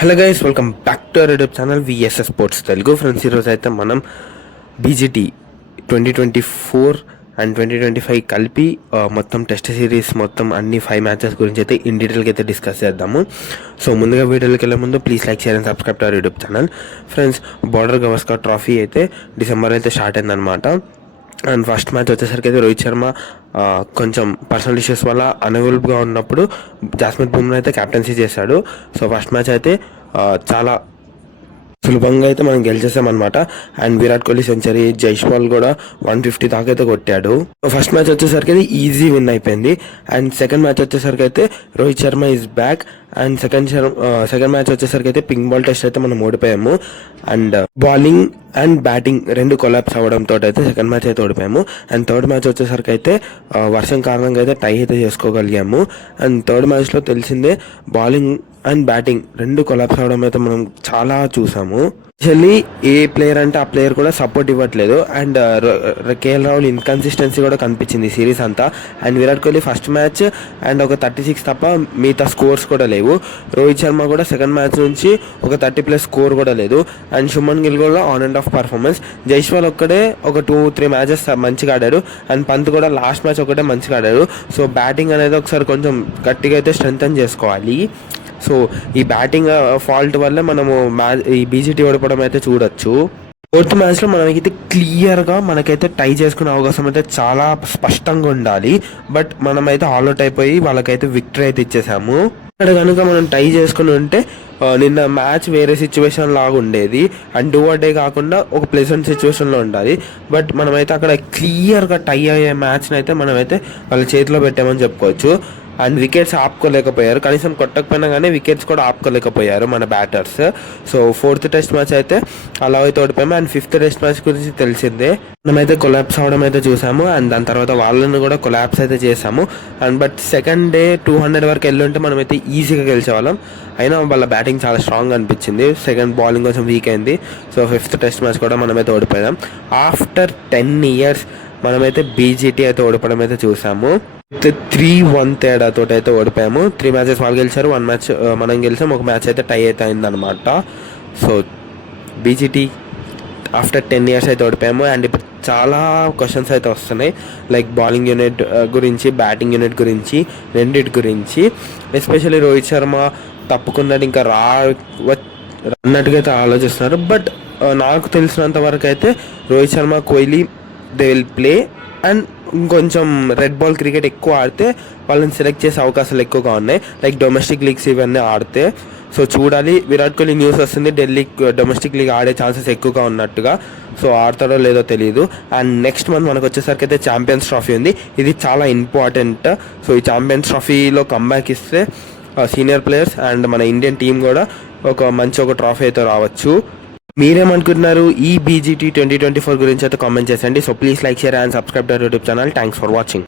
Hello guys, welcome back to our YouTube channel VSS sports Telugu. Friends, ఈరోజు అయితే మనం BGT 2024 and 2025 కలిపి మొత్తం టెస్ట్ సిరీస్ మొత్తం అన్ని 5 మ్యాచెస్ గురించి అయితే ఇన్ డీటెయిల్గా అయితే డిస్కస్ చేద్దాము. సో ముందుగా వీడియోకి వెళ్ళే ముందు please like, share and subscribe to our YouTube channel. Friends, border Gavaskar trophy అయితే డిసెంబర్ అయితే స్టార్ట్ అయిందనమాట. అండ్ ఫస్ట్ మ్యాచ్ వచ్చేసరికి అయితే రోహిత్ శర్మ కొంచెం పర్సనల్ ఇష్యూస్ వల్ల అనవైలబుల్గా ఉన్నప్పుడు జాస్మిత్ బుమ్రా అయితే క్యాప్టెన్సీ చేశాడు. సో ఫస్ట్ మ్యాచ్ అయితే చాలా సులభంగా అయితే మనం గెలిచేసామన్నమాట. అండ్ విరాట్ కోహ్లీ సెంచరీ, జైస్వాల్ కూడా 150 దాకా అయితే కొట్టాడు. ఫస్ట్ మ్యాచ్ వచ్చేసరికి అయితే ఈజీ విన్ అయిపోయింది. అండ్ సెకండ్ మ్యాచ్ వచ్చేసరికి అయితే Rohit Sharma is back. And second match వచ్చేసరికి అయితే పింక్ బాల్ టెస్ట్ అయితే మనం ఓడిపోయాము. అండ్ బౌలింగ్ అండ్ బ్యాటింగ్ రెండు కొలాప్స్ అవ్వడంతో అయితే సెకండ్ మ్యాచ్ అయితే ఓడిపోయాము. అండ్ థర్డ్ మ్యాచ్ వచ్చేసరికి అయితే వర్షం కారణంగా అయితే టై అయితే చేసుకోగలిగాము. అండ్ థర్డ్ మ్యాచ్లో తెలిసిందే బౌలింగ్ అండ్ బ్యాటింగ్ రెండు కొలాప్స్ అవడం అయితే మనం చాలా చూసాము. యాక్చువల్లీ ఏ ప్లేయర్ అంటే ఆ ప్లేయర్ కూడా సపోర్ట్ ఇవ్వట్లేదు. అండ్ కేఎల్ రాహుల్ ఇన్కన్సిస్టెన్సీ కూడా కనిపించింది సిరీస్ అంతా. And Virat Kohli first match and ఒక 36 తప్ప మిగతా స్కోర్స్ కూడా లేవు. రోహిత్ శర్మ కూడా సెకండ్ మ్యాచ్ నుంచి ఒక 30+ స్కోర్ కూడా లేదు. అండ్ శుభ్మన్ గిల్ కూడా on and of performance. Jaiswal ఒక్కడే ఒక 2-3 మ్యాచెస్ మంచిగా ఆడాడు. అండ్ పంత్ కూడా లాస్ట్ మ్యాచ్ ఒకటే మంచిగా ఆడాడు. సో బ్యాటింగ్ అనేది ఒకసారి కొంచెం గట్టిగా అయితే స్ట్రెంథన్ చేసుకోవాలి. సో ఈ బ్యాటింగ్ ఫాల్ట్ వల్ల మనము ఈ బీజీటీ ఓడిపోవడం అయితే చూడొచ్చు. ఫోర్త్ మ్యాచ్లో మనకైతే క్లియర్గా మనకైతే టై చేసుకునే అవకాశం అయితే చాలా స్పష్టంగా ఉండాలి. బట్ మనమైతే ఆల్అౌట్ అయిపోయి వాళ్ళకైతే విక్టరీ అయితే ఇచ్చేసాము. అక్కడ కనుక మనం టై చేసుకుని ఉంటే నిన్న మ్యాచ్ వేరే సిచ్యువేషన్ లాగా ఉండేది. అండ్ డూ ఆర్ డే కాకుండా ఒక ప్లెజెంట్ సిచ్యువేషన్లో ఉండాలి. బట్ మనమైతే అక్కడ క్లియర్గా టై అయ్యే మ్యాచ్ని అయితే మనమైతే వాళ్ళ చేతిలో పెట్టామని చెప్పుకోవచ్చు. అండ్ వికెట్స్ ఆపుకోలేకపోయారు, కనీసం కొట్టకపోయినా కానీ వికెట్స్ కూడా ఆపుకోలేకపోయారు మన batters. So fourth test match అయితే అలా అయితే ఓడిపోయాము. అండ్ ఫిఫ్త్ టెస్ట్ మ్యాచ్ గురించి తెలిసిందే, మనమైతే కొలాప్స్ అవడం అయితే చూసాము. అండ్ దాని తర్వాత వాళ్ళని కూడా కొలాప్స్ అయితే చేసాము. అండ్ బట్ సెకండ్ డే 200 వరకు వెళ్ళుంటే మనమైతే ఈజీగా గెలిచేవాళ్ళం. అయినా వాళ్ళ బ్యాటింగ్ చాలా స్ట్రాంగ్ అనిపించింది. సెకండ్ బౌలింగ్ కొంచెం వీక్ అయింది. సో ఫిఫ్త్ టెస్ట్ మ్యాచ్ కూడా మనమైతే ఓడిపోయాం. ఆఫ్టర్ 10 years మనమైతే బీజీటీ అయితే ఓడిపోవడం అయితే చూసాము. 3-1 తేడాతో అయితే ఓడిపోయాము. 3 మ్యాచెస్ వాళ్ళు గెలిచారు, 1 మ్యాచ్ మనం గెలిచాం, ఒక మ్యాచ్ అయితే టై అయితే అయిందనమాట. సో బీజీటీ ఆఫ్టర్ 10 years అయితే ఓడిపోయాము. అండ్ ఇప్పుడు చాలా క్వశ్చన్స్ అయితే వస్తున్నాయి, లైక్ బౌలింగ్ యూనిట్ గురించి, బ్యాటింగ్ యూనిట్ గురించి, రెండిటి గురించి. ఎస్పెషల్లీ రోహిత్ శర్మ తప్పుకున్నట్టు ఇంకా అన్నట్టుగా అయితే ఆలోచిస్తున్నారు. బట్ నాకు తెలిసినంత వరకు అయితే Rohit Sharma, Kohli they will play. And ఇంకొంచెం రెడ్ బాల్ క్రికెట్ ఎక్కువ ఆడితే వాళ్ళని సెలెక్ట్ చేసే అవకాశాలు ఎక్కువగా ఉన్నాయి, లైక్ డొమెస్టిక్ లీగ్స్ ఇవన్నీ ఆడితే. సో చూడాలి. విరాట్ కోహ్లీ న్యూస్ వస్తుంది ఢిల్లీ డొమెస్టిక్ లీగ్ ఆడే ఛాన్సెస్ ఎక్కువగా ఉన్నట్టుగా. సో ఆడతాడో లేదో తెలియదు. అండ్ నెక్స్ట్ మంత్ మనకు వచ్చేసరికి అయితే ఛాంపియన్స్ ట్రోఫీ ఉంది. ఇది చాలా ఇంపార్టెంట్. సో ఈ ఛాంపియన్స్ ట్రోఫీలో కంబ్యాక్ ఇస్తే సీనియర్ ప్లేయర్స్ అండ్ మన ఇండియన్ టీం కూడా ఒక ట్రోఫీ అయితే రావచ్చు. మీరేమనుకుంటున్నారు ఈ బీజీటీ 2024 గురించి అయితే కామెంట్ చేసండి. So please like, share and subscribe to YouTube channel. Thanks for watching.